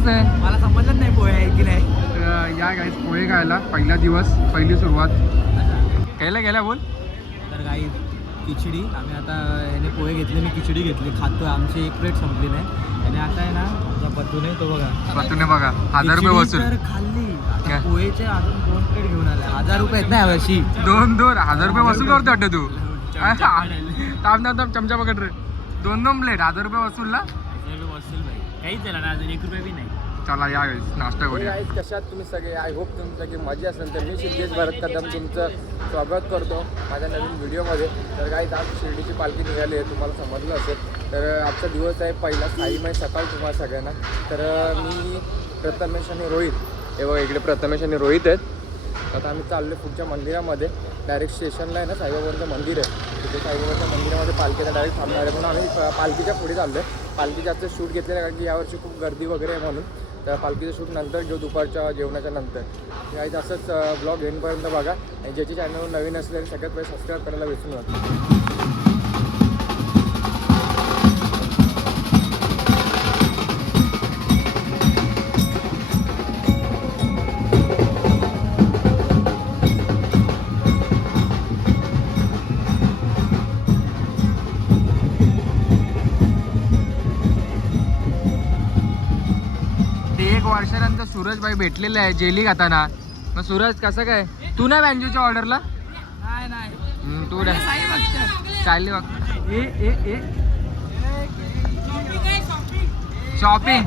उपवास आहे मला समजत नाही पोहे आहे की नाही. तर या गाईस पोहे खायला पहिला दिवस पहिली सुरुवात. खायला गेला बोल. तर काही खिचडी. आम्ही आता याने पोहे घेतले मी खिचडी घेतली. खातोय. आमची एक प्लेट संपली नाही. आणि आता आहे ना आमचा पत्तू नाही तो बघा. पतूने बघा हजार रुपये खिचडी वसूल. तर खाल्ली. आता काय? पोहेचे अजून दोन प्लेट घेऊन आले. हजार रुपये आहेत ना यावर्षी? दोन दोन हजार रुपये वसूल करतो वाटतं तू. थांब थांब थांब चमचा पकड रे. दोन दोन प्लेट हजार रुपये वसूल ना. काहीच झाला ना अजून एक रुपये बी नाही. चला या नाश्ता करूया. कशात तुम्ही सगळे? आय होप तुमची सगळी मजा असेल तर मी सिद्धेश भरत कदम तुमचं स्वागत करतो माझ्या नवीन व्हिडिओमध्ये. तर काही आज शिर्डीची पालखी निघाली आहे तुम्हाला समजलं असेल. तर आजचा दिवस आहे पहिला साई माई सकाळ तुम्हाला सगळ्यांना. तर मी प्रथमेश आणि रोहित. हे बघा इकडे प्रथमेश आणि रोहित आहेत. आता आम्ही चाललो पुढच्या मंदिरामध्ये. डायरेक्ट स्टेशनला आहे ना साईबाबांचं मंदिर आहे. तिथे साईबाबांच्या मंदिरामध्ये पालखीला डायरेक्ट थांबणार आहे. म्हणून आम्ही पालखीच्या पुढे चाललो आहे पालखीच्या आजचं शूट घेतलेलं आहे कारण की यावर्षी खूप गर्दी वगैरे आहे म्हणून. तर पालखीचं शूट नंतर घेऊ दुपारच्या जेवणाच्या नंतर. काही असंच ब्लॉग एंडपर्यंत बघा. आणि ज्याची चॅनल नवीन असले सगळ्यात पहिले सबस्क्राईब करायला विसरू नका. वर्षानंतर सूरज भाई भेटलेले आहे जेली खाताना. मग सूरज कसं काय? तू नाही बँजूच्या ऑर्डरला? नाही नाही. तू चालली बघ. ए ए ए. शॉपिंग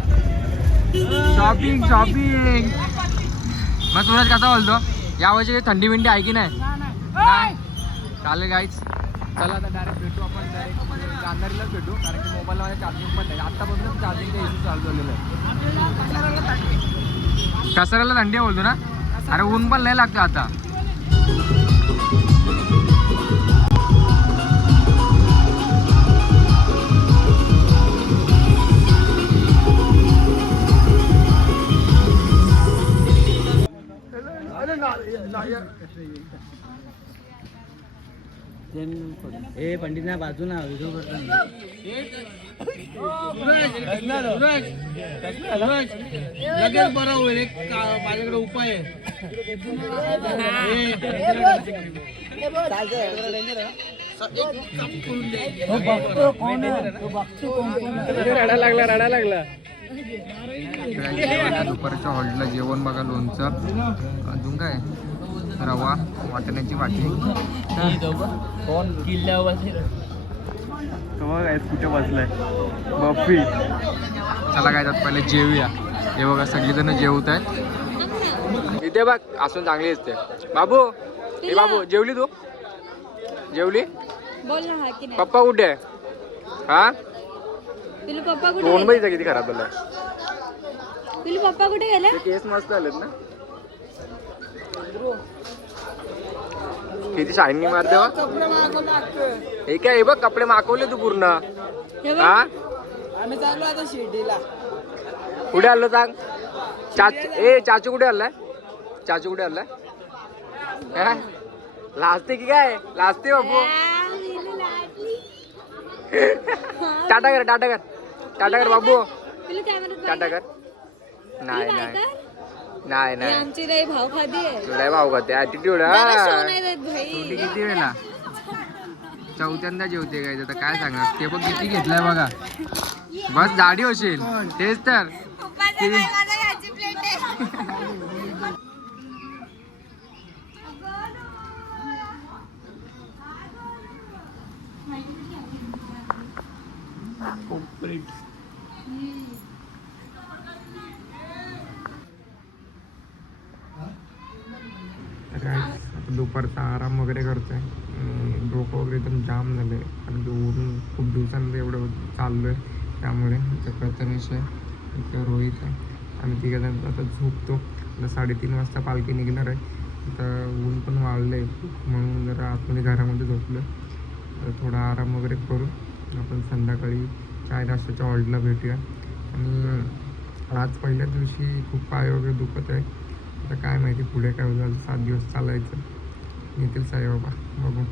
शॉपिंग शॉपिंग मग सूरज कसा बोलतो? यावर्षी थंडी बिंडी आहे की नाही? नाही. चालेल गाईच चला आता डायरेक्ट भेटू आपण डायरेक्ट गांधारीलाच भेटू कारण की मोबाईलला माझ्या चार्जिंग पण नाही. आत्तापासून चार्जिंगचा इश्यू चालू झालेलं आहे. कसाऱ्याला थंडी आहे बोलतो ना? अरे ऊन पण नाही लागतं आता. ए पंडित ना बाजू ना व्हिडिओ करतो लगेच बरं होईल एक माझ्याकडे उपाय रडा लागला रडा लागला. दुपारच्या हॉटेलला जेवण बघा लोणचं. अजून काय? रवा वाटण्याची वाटी. कुठे बसलाय. बफी. चला काय पहिले जेवूया. हे बघा सगळीजण जेवत आहेत. इथे बघ असून चांगली असते बाबू हे बाबू जेवली तू? जेवली? बोल ना हा की नाही? पप्पा कुठे आहे? हा? तुला पप्पा कुठे तोंड बघितलं किती खराब झालं तुला पप्पा कुठे गेले? केस मस्त आलेत ना. किती शायनिंग मारते बघ हे काय हे बघ कपडे मागवले तू पूर्ण. हे हा? आम्ही चाललो आता शिर्डीला. कुठे आलं सांग? चाच ए चाचू कुठे आलाय? चाचू कुठे आलाय? हा? लाजते की काय? लाजते बाबू. टाटा कर टाटा कर. टाटा कर बाबू टाटा कर. नाही नाही? नाही ही नाही. आमची रे भाव खादी आहे तुला भाऊ का ते ऍटिट्यूड show नाही देत भाई. किती वेळा? चौथ्यांदा जेवते काय आता काय सांगणार? ते पण किती घेतलंय बघा. बस दाढी होशील. तेच तर. आपण दुपारचा आराम वगैरे करतोय. आहे डोकं वगैरे एकदम जाम झालं आहे कारण की ऊन खूप दिवसांचं एवढं चाललो आहे त्यामुळे तर प्रथमेश आहे रोहित आहे. आम्ही तिघजण आता झोपतो. आता साडेतीन वाजता पालखी निघणार आहे. आता ऊन पण वाढलं आहे म्हणून जरा आतमध्ये घरामध्ये झोपलं तर थोडा आराम वगैरे करू आपण संध्याकाळी चाय नाश्त्याच्या हॉल्टला भेटूया. आणि आज पहिल्या दिवशी खूप पाय वगैरे दुखत आहे. आता काय माहिती पुढे काय होईल. सात दिवस चालायचं. घेतील साईबाबा बघू.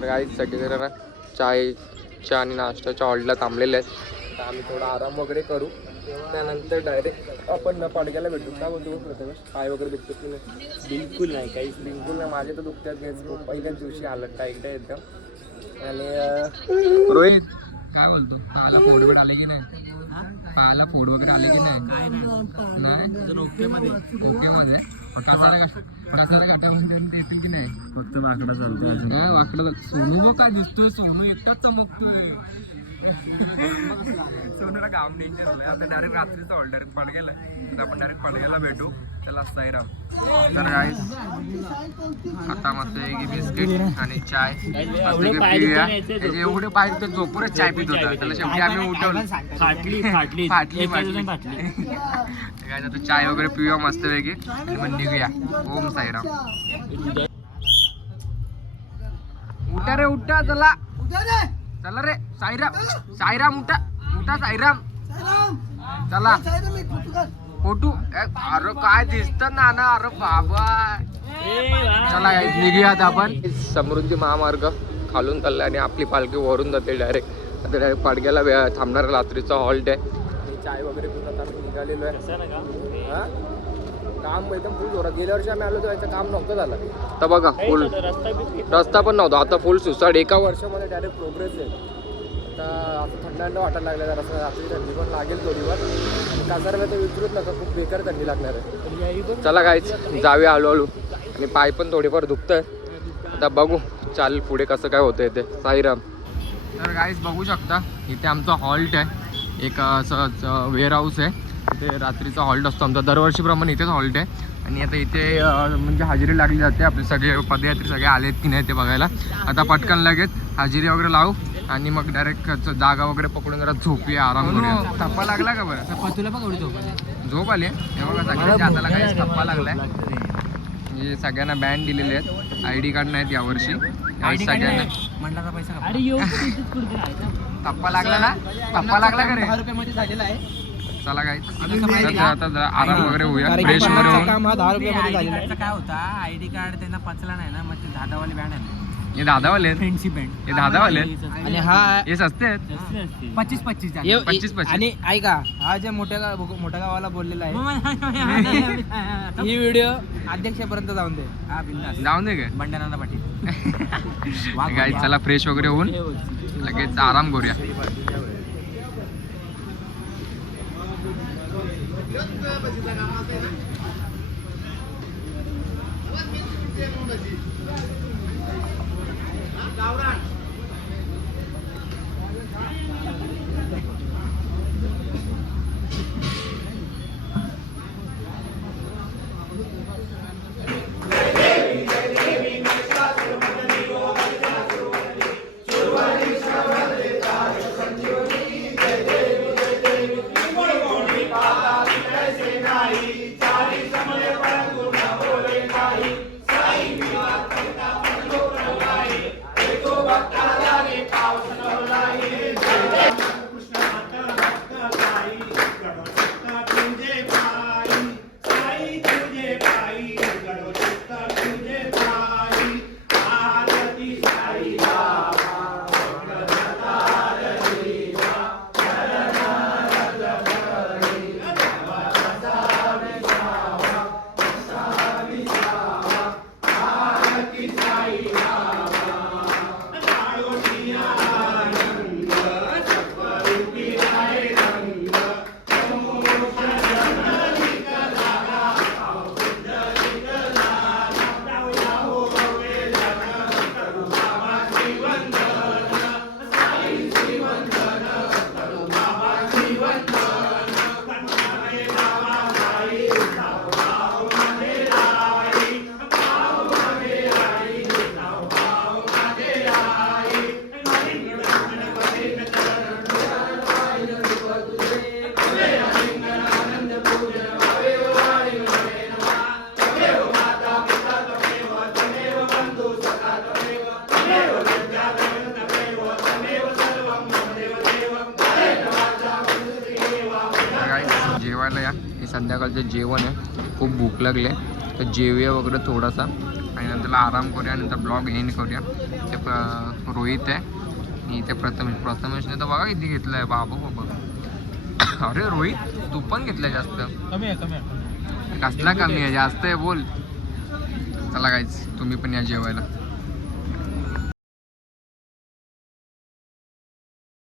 काहीच सगळेजण चाय चहा आणि नाश्त्याच्या हॉलला थांबलेले आहेत. तर आम्ही थोडा आराम वगैरे करू. त्यानंतर डायरेक्ट आपण ना पाडग्याला भेटू. काय बोलतो प्रथमेश? पाय वगैरे दुखतो की नाही? बिलकुल नाही काहीच बिलकुल नाही. माझे तर दुखतात काहीच पहिल्याच दिवशी आलं टाईट एकदम आणि रोहित काय बोलतो? पायाला फोड वगैरे आले की नाही? पायाला फोड वगैरे आले की नाही? काय नाही. नाही? ओके मध्ये? मग कसाला कसाला घाटामध्ये येतील की नाही? फक्त माकडा चालतो काय वाकडं सोनू बघ काय दिसतोय. सोनू एकटाच चमकतोय. सोनूला काम डेंजर आता डायरेक्ट रात्रीचा ऑर्डर डायरेक्ट पडगेला तर आपण डायरेक्ट पडगेला भेटू. त्याला साईराम. तर काय आता मस्त की बिस्किट आणि चाय. मस्त की पिऊया. त्याचे एवढे पाहिजे तर झोपूनच चाय पित होता. त्याला शेवटी आम्ही उठवलं. फाटली फाटली. फाटली काय आता चाय वगैरे पिऊया मस्त पैकी. आणि मग निघूया ओम साईराम. उठा रे उठा चला. चला रे साईराम. साईराम उठा. उठा साईराम. चला. फोटू अरे काय दिसत ना ना अरे बाबा. चला guys, निघूया आता आपण. समृद्धी महामार्ग खालून चाललाय आणि आपली पालखी वरून जाते डायरेक्ट आता डायरेक्ट पाडग्याला थांबणारा रात्रीचा हॉल्ट आहे चाय वगैरे पिऊन आता निघालेलो आहे? काम एकदम फुल जोरात. गेल्या वर्षी आम्ही आलो तेव्हा काम नव्हतं झालं. आता बघा फुल रस्ता पण नव्हता. आता फुल सुसाट. एका वर्षामध्ये डायरेक्ट प्रोग्रेस आहे. आता आता थंड थंड वाटायला लागलं जरा रात्री थंडी पण लागेल थोडीवर कासारला तर विचारूच नका खूप बेकार थंडी लागणार आहे. चला काहीच जाऊया हळूहळू. आणि पाय पण थोडेफार दुखत आता बघू चाल पुढे कसं काय होतंय ते. साईराम. तर काहीच बघू शकता इथे आमचा हॉल्ट आहे. एक असं वेअर हाऊस आहे. इथे रात्रीचा हॉल्ट असतो आमचा. दरवर्षीप्रमाणे इथेच हॉल्ट आहे. आणि आता इथे म्हणजे हजेरी लागली जाते. आपले सगळे पदयात्री सगळे आलेत की नाही ते बघायला. आता पटकन लगेच हजेरी वगैरे लावू आणि मग डायरेक्ट जागा वगैरे पकडून जरा झोपूया आराम करूया. थप्पा लागला का बरं? तुला झोप झोप आली हे बघा सगळ्यांच्या हाताला काही थप्पा लागलाय. म्हणजे सगळ्यांना बँड दिलेले आहेत. आय डी कार्ड नाहीत यावर्षी. सगळ्यांना. मंडळाचा पैसा अरे येऊ थप्पा लागला ना? थप्पा लागला का रे? रुपयामध्ये झालेला आहे. चला काय आता जरा आराम वगैरे होऊया. फ्रेश वगैरे होऊन हा दहा कार्डचा काय होता? आयडी कार्ड त्यांना पचला नाही ना मग ते दादावाले बँड आहे हे दादावाले आहेत. फ्रेंडशिप बँड हे दादावाले आहेत. आणि हा हे सस्ते आहेत. पच्चीस पच्चीस ये- पच्चीस- पच्चीस. आणि ऐका हा जे मोठ्या गाव मोठ्या गावाला बोललेला आहे. ही व्हिडिओ अध्यक्षापर्यंत जाऊन दे. हा जाऊन दे काय बंडनाना पाटील. गाईज चला फ्रेश वगैरे होऊन लगेच आराम करूया. काय संध्याकाळचं जेवण आहे. खूप भूक लागली आहे. तर जेवूया वगैरे थोडासा. आणि नंतर आराम करूया. नंतर ब्लॉग एंड करूया. ते प- रोहित आहे. आणि इथे प्रथमेश. प्रथमेशने तर बघा किती घेतलं आहे बाबा बाबा. अरे रोहित तू पण घेतलं जास्त. कमी आहे कमी आहे कसला कमी आहे? जास्त आहे बोल. चला काहीच तुम्ही पण या जेवायला.